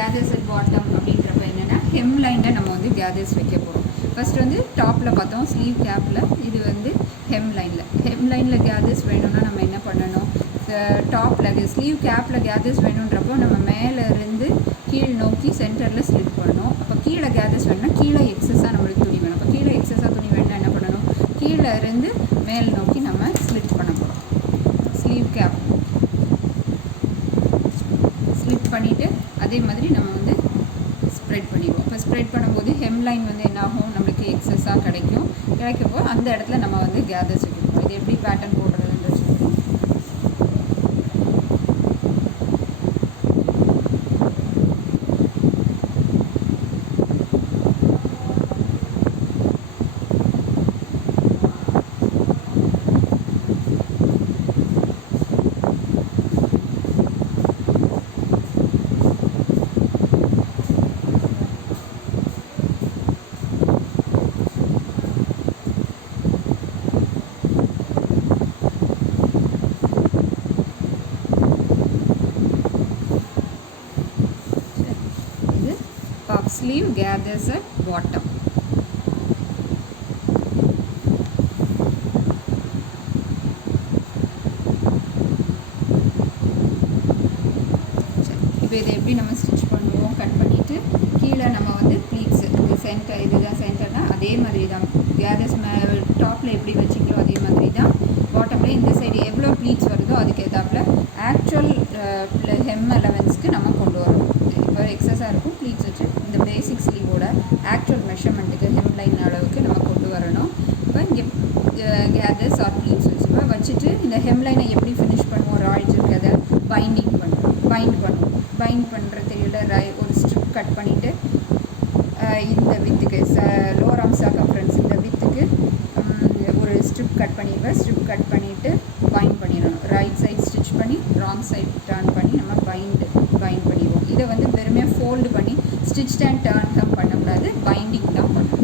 Gathers at bottom அப்படின்றப்ப என்னென்னா hem லைனில் நம்ம வந்து கேதர்ஸ் வைக்க போகிறோம். ஃபஸ்ட்டு வந்து டாப்பில் பார்த்தோம் ஸ்லீவ் கேப்பில், இது வந்து ஹெம் லைனில் கேதர்ஸ் வேணும்னா நம்ம என்ன பண்ணணும், டாப்பில் ஸ்லீவ் கேப்பில் கேதர்ஸ் வேணுன்றப்போ நம்ம மேலே இருந்து கீழ் நோக்கி சென்டரில் ஸ்லிட் பண்ணணும். அப்போ கீழே கேதர்ஸ் வேணும்னா கீழே எக்ஸஸாக நம்மளுக்கு துணி வேணும். அப்போ கீழே எக்ஸஸாக துணி வேணும்னா என்ன பண்ணணும், கீழே இருந்து மேல் நோக்கி நம்ம ஸ்லிட் பண்ண போகிறோம். ஸ்லீவ் கேப் ஸ்லிட் பண்ணிவிட்டு அதே மாதிரி நம்ம வந்து ஸ்ப்ரெட் பண்ணிடுவோம். இப்போ ஸ்ப்ரெட் பண்ணும்போது ஹெம் லைன் வந்து என்ன ஆகும், நம்மளுக்கு எக்ஸஸாக கிடைக்கப்போ அந்த இடத்துல நம்ம வந்து கேதர்ஸ் வைக்கணும். இது எப்படி பேட்டர்ன் போடுறதுன்றது சொல்லுவோம். Puff sleeve gathers at bottom. இப்போ இதை எப்படி நம்ம ஸ்டிச் பண்ணுவோம், கட் பண்ணிவிட்டு கீழே நம்ம வந்து ப்ளீட்ஸு இது சென்டர், இதுதான் சென்டர்னா அதே மாதிரி தான் கேதர்ஸ் டாப்பில் எப்படி வச்சுக்கிறோம் அதே மாதிரி தான் பாட்டமில் இந்த சைடு எவ்வளோ ப்ளீட்ஸ் வருதோ அதுக்கு ஏதாப்பில் ஆக்சுவல் ஹெம் அலவன்ஸ்க்கு நம்ம கொண்டு வரணும். இப்போ எக்ஸஸாக இருக்கும் ப்ளீட்ஸ் வச்சு இந்த பேசிக் ஸ்லீவோட ஆக்சுவல் மெஷர்மெண்ட்டுக்கு ஹெம் லைன் அளவுக்கு நம்ம கொண்டு வரணும். இப்போ இங்கே கேதர்ஸ் ஆர் ப்ளீட்ஸ் வச்சுட்டு இந்த ஹெம் லைனை எப்படி ஃபினிஷ் பண்ணுவோம், ராய்ட்ஸ் இருக்கிறத பைண்ட் பண்ணுற தெரியல ஒரு ஸ்ட்ரிப் கட் பண்ணிவிட்டு இந்த வித்துக்கு லோவர் ஆர்ம் சர்க்கம்ஃபரன்ஸ் இந்த வித்துக்கு ஒரு ஸ்ட்ரிப் கட் பண்ணிடுவேன். ஸ்ட்ரிப் கட் பண்ணிவிட்டு பைண்ட் பண்ணிடணும். ரைட் சைட் ஸ்டிச் பண்ணி ராங் சைட் டர்ன் பண்ணி நம்ம பைண்ட் பண்ணிடுவோம். இதை வந்து வெறுமையாக ஃபோல்டு பண்ணி ஸ்டிச் அண்ட் டர்ன் தான் பண்ணக்கூடாது, பைண்டிங் தான் பண்ணணும்.